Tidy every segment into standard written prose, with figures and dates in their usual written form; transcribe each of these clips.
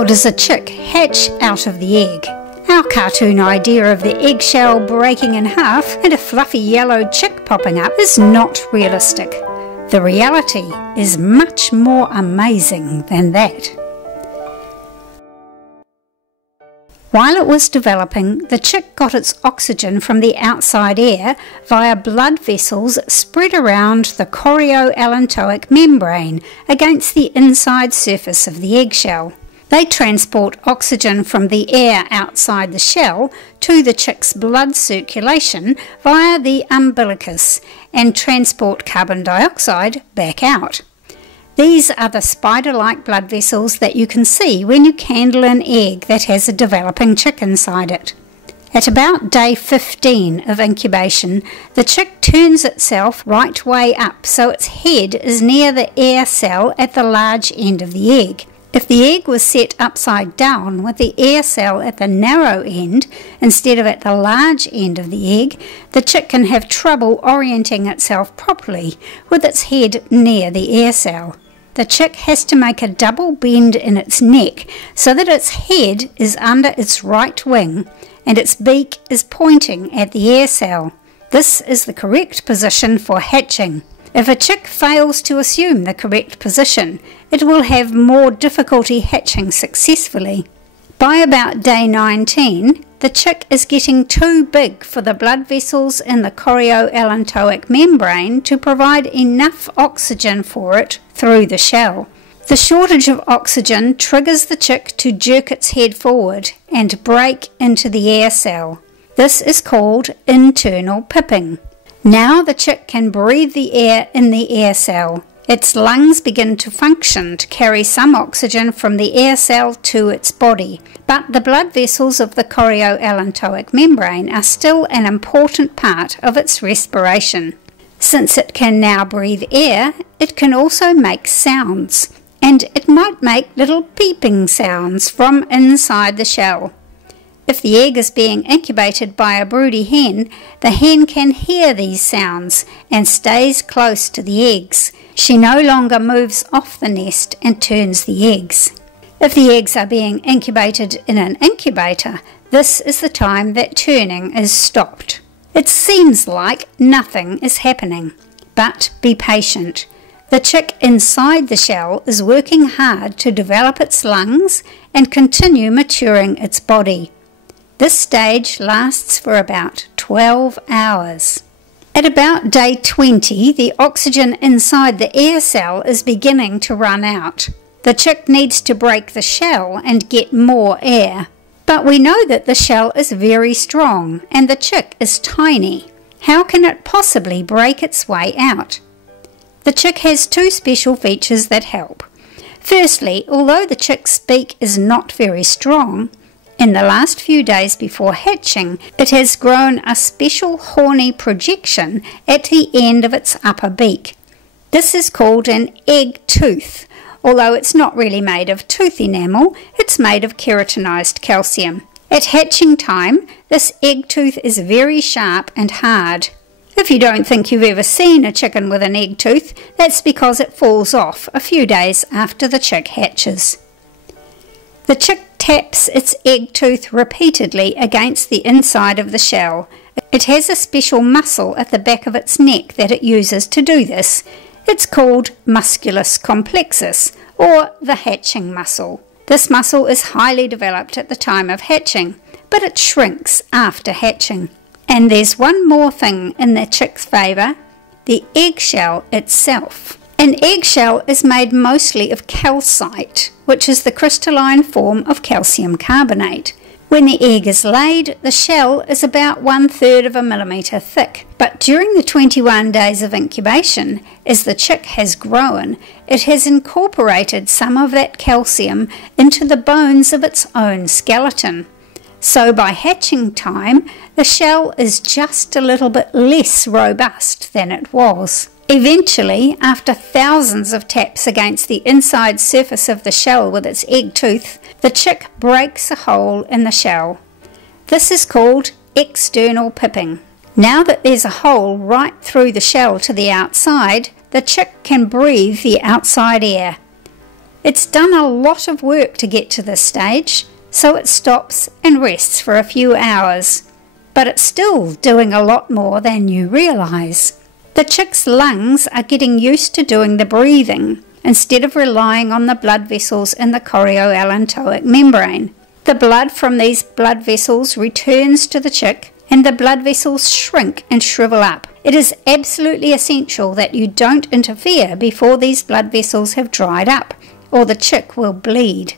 How does a chick hatch out of the egg? Our cartoon idea of the eggshell breaking in half and a fluffy yellow chick popping up is not realistic. The reality is much more amazing than that. While it was developing, the chick got its oxygen from the outside air via blood vessels spread around the chorioallantoic membrane against the inside surface of the eggshell. They transport oxygen from the air outside the shell to the chick's blood circulation via the umbilicus and transport carbon dioxide back out. These are the spider-like blood vessels that you can see when you candle an egg that has a developing chick inside it. At about day 15 of incubation, the chick turns itself right way up so its head is near the air cell at the large end of the egg. If the egg was set upside down with the air cell at the narrow end instead of at the large end of the egg, the chick can have trouble orienting itself properly with its head near the air cell. The chick has to make a double bend in its neck so that its head is under its right wing and its beak is pointing at the air cell. This is the correct position for hatching. If a chick fails to assume the correct position, it will have more difficulty hatching successfully. By about day 19, the chick is getting too big for the blood vessels in the chorioallantoic membrane to provide enough oxygen for it through the shell. The shortage of oxygen triggers the chick to jerk its head forward and break into the air cell. This is called internal pipping. Now the chick can breathe the air in the air cell. Its lungs begin to function to carry some oxygen from the air cell to its body, but the blood vessels of the chorioallantoic membrane are still an important part of its respiration. Since it can now breathe air, it can also make sounds, and it might make little peeping sounds from inside the shell. If the egg is being incubated by a broody hen, the hen can hear these sounds and stays close to the eggs. She no longer moves off the nest and turns the eggs. If the eggs are being incubated in an incubator, this is the time that turning is stopped. It seems like nothing is happening, but be patient. The chick inside the shell is working hard to develop its lungs and continue maturing its body. This stage lasts for about 12 hours. At about day 20, the oxygen inside the air cell is beginning to run out. The chick needs to break the shell and get more air. But we know that the shell is very strong and the chick is tiny. How can it possibly break its way out? The chick has two special features that help. Firstly, although the chick's beak is not very strong, in the last few days before hatching, it has grown a special horny projection at the end of its upper beak. This is called an egg tooth. Although it's not really made of tooth enamel, it's made of keratinized calcium. At hatching time, this egg tooth is very sharp and hard. If you don't think you've ever seen a chicken with an egg tooth, that's because it falls off a few days after the chick hatches. The chick taps its egg tooth repeatedly against the inside of the shell. It has a special muscle at the back of its neck that it uses to do this. It's called musculus complexus, or the hatching muscle. This muscle is highly developed at the time of hatching, but it shrinks after hatching. And there's one more thing in the chick's favour, the eggshell itself. An eggshell is made mostly of calcite, which is the crystalline form of calcium carbonate. When the egg is laid, the shell is about 1/3 of a millimetre thick. But during the 21 days of incubation, as the chick has grown, it has incorporated some of that calcium into the bones of its own skeleton. So by hatching time, the shell is just a little bit less robust than it was. Eventually, after thousands of taps against the inside surface of the shell with its egg tooth, the chick breaks a hole in the shell. This is called external pipping. Now that there's a hole right through the shell to the outside, the chick can breathe the outside air. It's done a lot of work to get to this stage, so it stops and rests for a few hours. But it's still doing a lot more than you realise. The chick's lungs are getting used to doing the breathing, instead of relying on the blood vessels in the chorioallantoic membrane. The blood from these blood vessels returns to the chick, and the blood vessels shrink and shrivel up. It is absolutely essential that you don't interfere before these blood vessels have dried up, or the chick will bleed.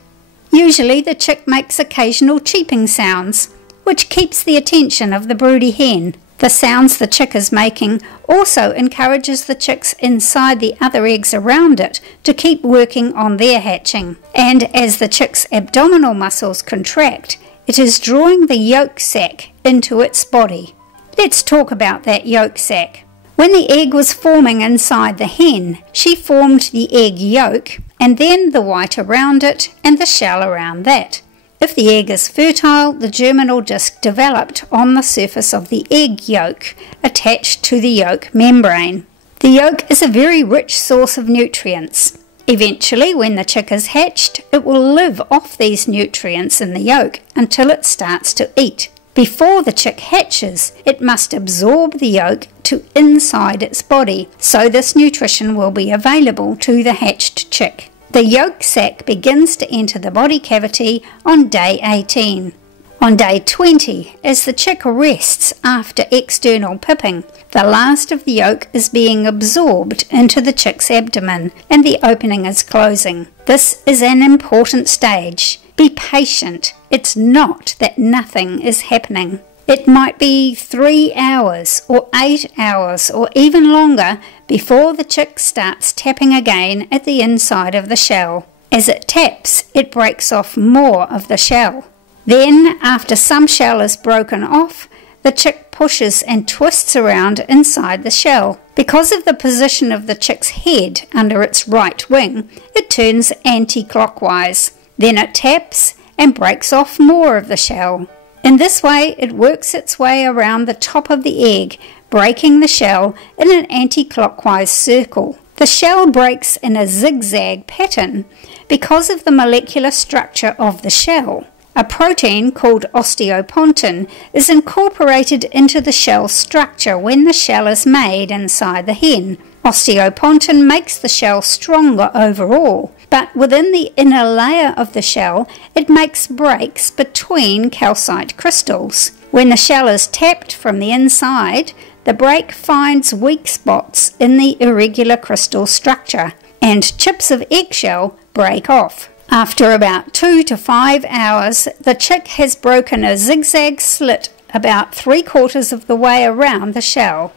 Usually the chick makes occasional cheeping sounds, which keeps the attention of the broody hen. The sounds the chick is making also encourages the chicks inside the other eggs around it to keep working on their hatching. And as the chick's abdominal muscles contract, it is drawing the yolk sac into its body. Let's talk about that yolk sac. When the egg was forming inside the hen, she formed the egg yolk, and then the white around it and the shell around that. If the egg is fertile, the germinal disc developed on the surface of the egg yolk, attached to the yolk membrane. The yolk is a very rich source of nutrients. Eventually, when the chick is hatched, it will live off these nutrients in the yolk until it starts to eat. Before the chick hatches, it must absorb the yolk to inside its body, so this nutrition will be available to the hatched chick. The yolk sac begins to enter the body cavity on day 18. On day 20, as the chick rests after external pipping, the last of the yolk is being absorbed into the chick's abdomen and the opening is closing. This is an important stage. Be patient. It's not that nothing is happening. It might be 3 hours or 8 hours or even longer before the chick starts tapping again at the inside of the shell. As it taps, it breaks off more of the shell. Then, after some shell is broken off, the chick pushes and twists around inside the shell. Because of the position of the chick's head under its right wing, it turns anti-clockwise. Then it taps and breaks off more of the shell. In this way, it works its way around the top of the egg, breaking the shell in an anti-clockwise circle. The shell breaks in a zig-zag pattern because of the molecular structure of the shell. A protein called osteopontin is incorporated into the shell structure when the shell is made inside the hen. Osteopontin makes the shell stronger overall, but within the inner layer of the shell, it makes breaks between calcite crystals. When the shell is tapped from the inside, the break finds weak spots in the irregular crystal structure, and chips of eggshell break off. After about 2 to 5 hours, the chick has broken a zigzag slit about 3/4 of the way around the shell.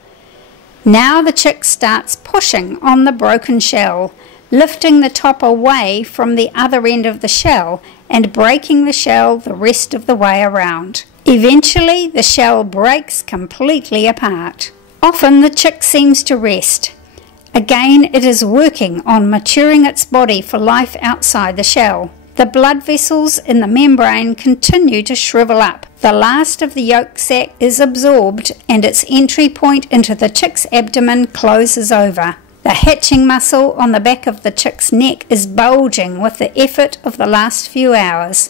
Now the chick starts pushing on the broken shell, lifting the top away from the other end of the shell and breaking the shell the rest of the way around. Eventually, the shell breaks completely apart. Often the chick seems to rest. Again, it is working on maturing its body for life outside the shell. The blood vessels in the membrane continue to shrivel up. The last of the yolk sac is absorbed and its entry point into the chick's abdomen closes over. The hatching muscle on the back of the chick's neck is bulging with the effort of the last few hours.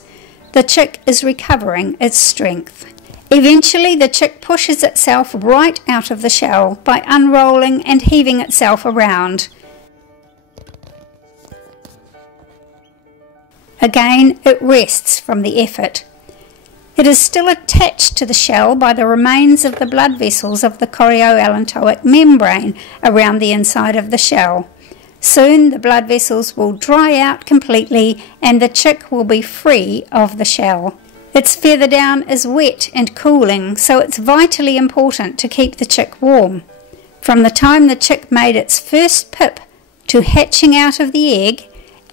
The chick is recovering its strength. Eventually, the chick pushes itself right out of the shell by unrolling and heaving itself around. Again, it rests from the effort. It is still attached to the shell by the remains of the blood vessels of the chorioallantoic membrane around the inside of the shell. Soon the blood vessels will dry out completely and the chick will be free of the shell. Its feather down is wet and cooling, so it's vitally important to keep the chick warm. From the time the chick made its first pip to hatching out of the egg,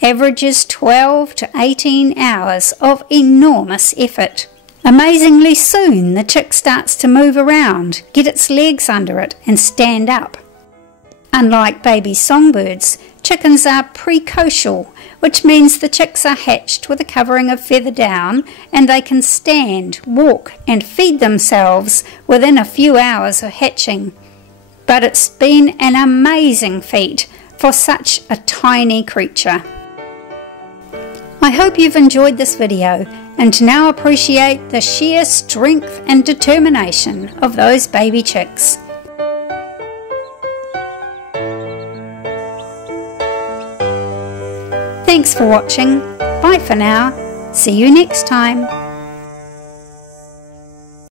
averages 12 to 18 hours of enormous effort. Amazingly soon, the chick starts to move around, get its legs under it, and stand up. Unlike baby songbirds, chickens are precocial, which means the chicks are hatched with a covering of feather down and they can stand, walk and feed themselves within a few hours of hatching. But it's been an amazing feat for such a tiny creature. I hope you've enjoyed this video and now appreciate the sheer strength and determination of those baby chicks. Thanks for watching. Bye for now. See you next time.